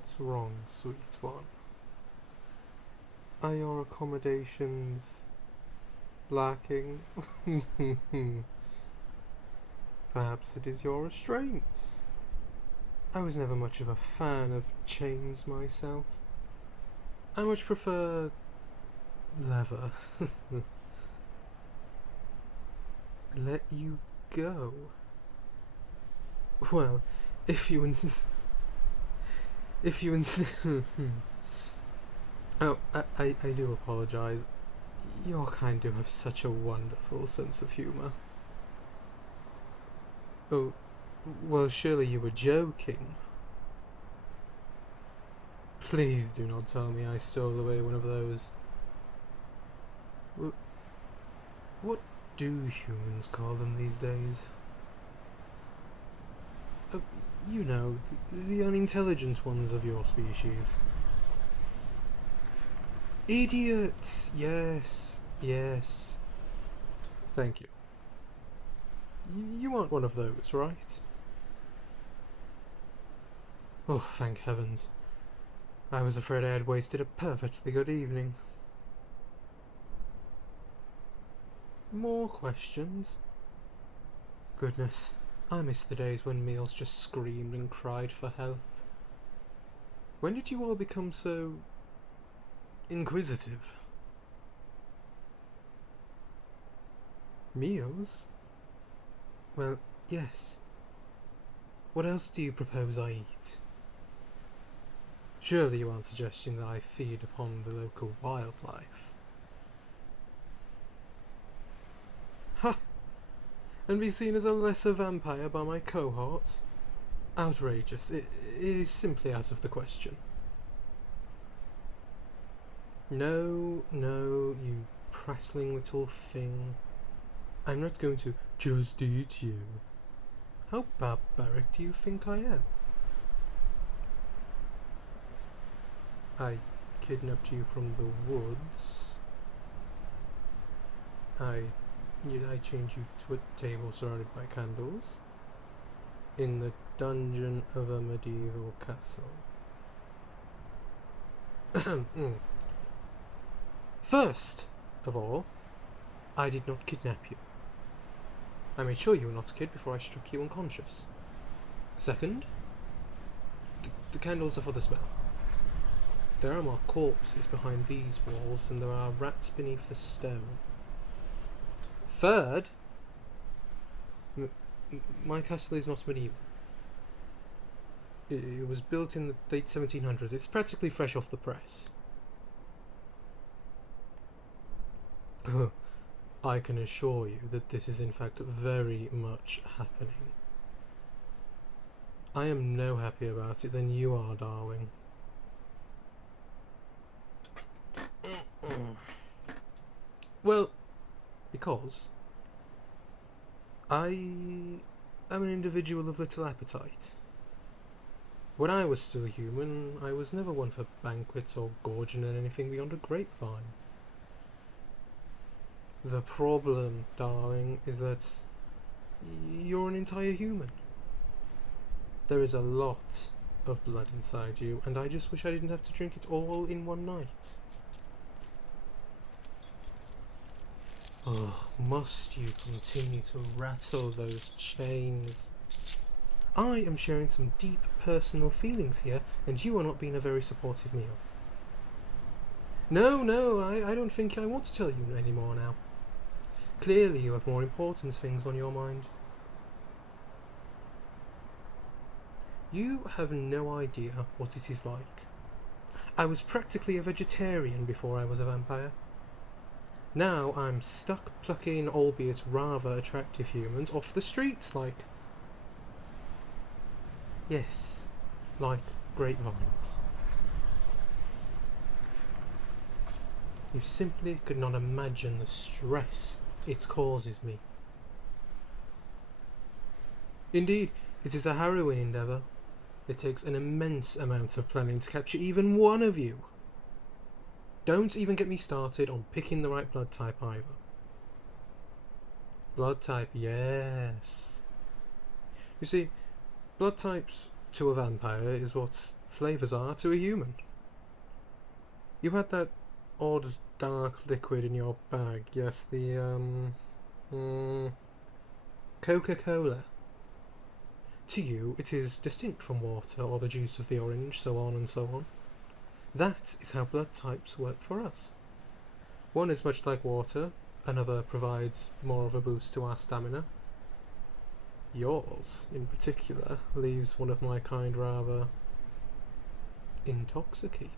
What's wrong, sweet one? Are your accommodations lacking? Perhaps it is your restraints. I was never much of a fan of chains myself. I much prefer leather. Let you go? Well, if you insist. Oh, I do apologise. Your kind do have such a wonderful sense of humour. Oh, well, surely you were joking. Please do not tell me I stole away one of those. What do humans call them these days? You know, the unintelligent ones of your species. Idiots! Yes, yes. Thank you. You aren't one of those, right? Oh, thank heavens. I was afraid I had wasted a perfectly good evening. More questions? Goodness, I miss the days when meals just screamed and cried for help. When did you all become so inquisitive? Meals? Well, yes. What else do you propose I eat? Surely you aren't suggesting that I feed upon the local wildlife. Ha! And be seen as a lesser vampire by my cohorts? Outrageous. It is simply out of the question. No, you prattling little thing. I'm not going to just eat you. How barbaric do you think I am? I kidnapped you from the woods. I chained you to a table surrounded by candles in the dungeon of a medieval castle. First of all, I did not kidnap you. I made sure you were not a kid before I struck you unconscious. Second, the candles are for the smell. There are more corpses behind these walls than there are rats beneath the stone. Third, my castle is not medieval. It was built in the late 1700s. It's practically fresh off the press. I can assure you that this is in fact very much happening. I am no happier about it than you are, darling. Well, because I am an individual of little appetite. When I was still human, I was never one for banquets or gorging on anything beyond a grapevine. The problem, darling, is that you're an entire human. There is a lot of blood inside you, and I just wish I didn't have to drink it all in one night. Oh, must you continue to rattle those chains? I am sharing some deep personal feelings here, and you are not being a very supportive meal. No, I don't think I want to tell you anymore now. Clearly you have more important things on your mind. You have no idea what it is like. I was practically a vegetarian before I was a vampire. Now I'm stuck plucking albeit rather attractive humans off the streets like... Yes, like grapevines. You simply could not imagine the stress it causes me. Indeed, it is a harrowing endeavour. It takes an immense amount of planning to capture even one of you. Don't even get me started on picking the right blood type either. Blood type, yes. You see, blood types to a vampire is what flavours are to a human. You had that odd dark liquid in your bag, yes, the Coca-Cola. To you, it is distinct from water or the juice of the orange, so on and so on. That is how blood types work for us. One is much like water, another provides more of a boost to our stamina. Yours, in particular, leaves one of my kind rather intoxicated.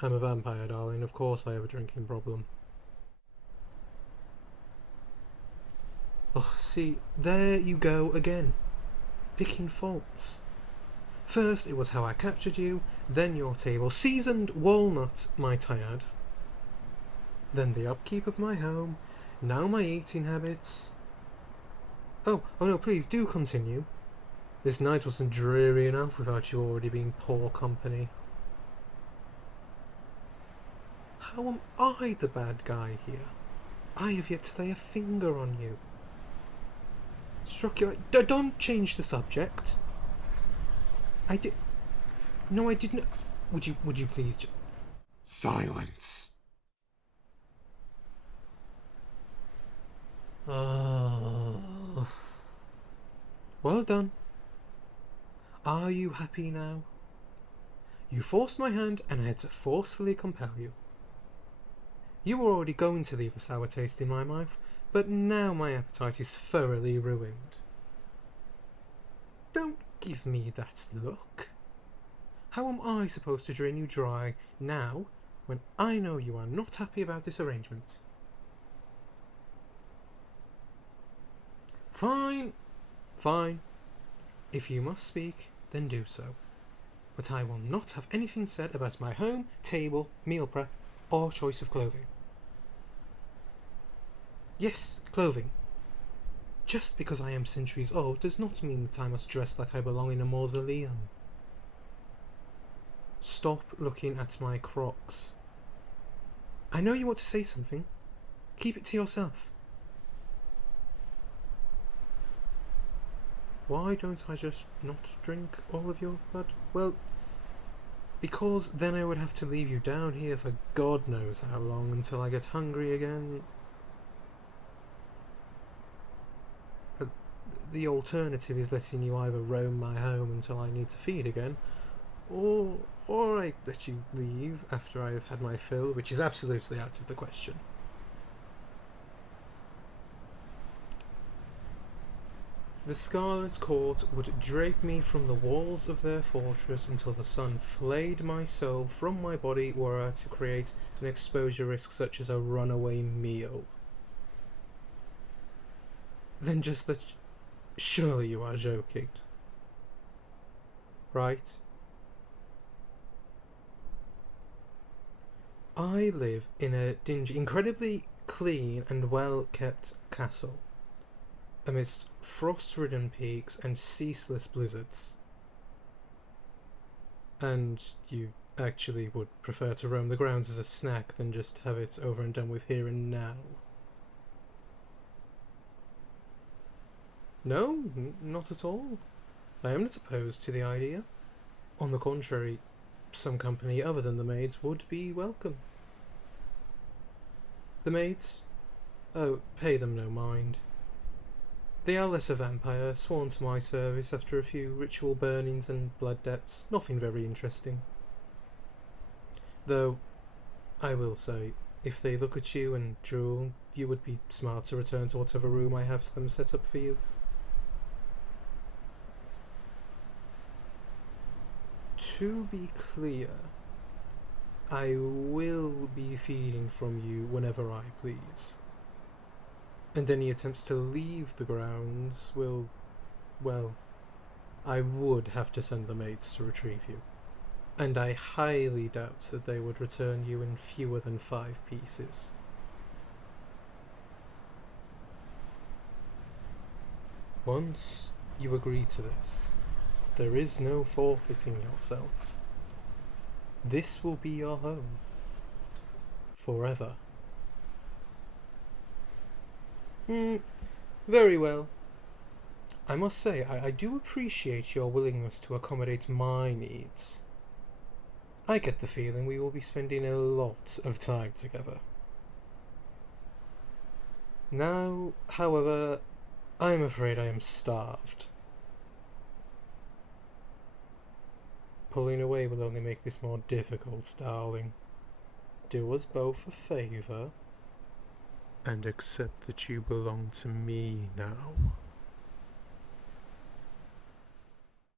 I'm a vampire, darling. Of course I have a drinking problem. Oh, see, there you go again. Picking faults. First it was how I captured you, then your table. Seasoned walnut, might I add. Then the upkeep of my home, now my eating habits. Oh no, please do continue. This night wasn't dreary enough without you already being poor company. How am I the bad guy here? I have yet to lay a finger on you. Struck you. Don't change the subject. I did. No, I didn't. Would you please? Silence. Well done. Are you happy now? You forced my hand, and I had to forcefully compel you. You were already going to leave a sour taste in my mouth, but now my appetite is thoroughly ruined. Don't give me that look. How am I supposed to drain you dry now, when I know you are not happy about this arrangement? Fine. If you must speak, then do so. But I will not have anything said about my home, table, meal prep, or choice of clothing. Yes, clothing. Just because I am centuries old does not mean that I must dress like I belong in a mausoleum. Stop looking at my Crocs. I know you want to say something. Keep it to yourself. Why don't I just not drink all of your blood? Well, because then I would have to leave you down here for God knows how long until I get hungry again. But the alternative is letting you either roam my home until I need to feed again, or I let you leave after I have had my fill, which is absolutely out of the question. The Scarlet Court would drape me from the walls of their fortress until the sun flayed my soul from my body were I to create an exposure risk such as a runaway meal. Then just let... Surely you are joking. Right? I live in a dingy, incredibly clean and well-kept castle, amidst frost-ridden peaks and ceaseless blizzards. And you actually would prefer to roam the grounds as a snack than just have it over and done with here and now. No, not at all. I am not opposed to the idea. On the contrary, some company other than the maids would be welcome. The maids? Oh, pay them no mind. They are lesser vampires, sworn to my service after a few ritual burnings and blood depths. Nothing very interesting. Though, I will say, if they look at you and drool, you would be smart to return to whatever room I have them set up for you. To be clear, I will be feeding from you whenever I please. And any attempts to leave the grounds will... well, I would have to send the maids to retrieve you. And I highly doubt that they would return you in fewer than 5 pieces. Once you agree to this, there is no forfeiting yourself. This will be your home. Forever. Very well. I must say, I do appreciate your willingness to accommodate my needs. I get the feeling we will be spending a lot of time together. Now, however, I am afraid I am starved. Pulling away will only make this more difficult, darling. Do us both a favour and accept that you belong to me now.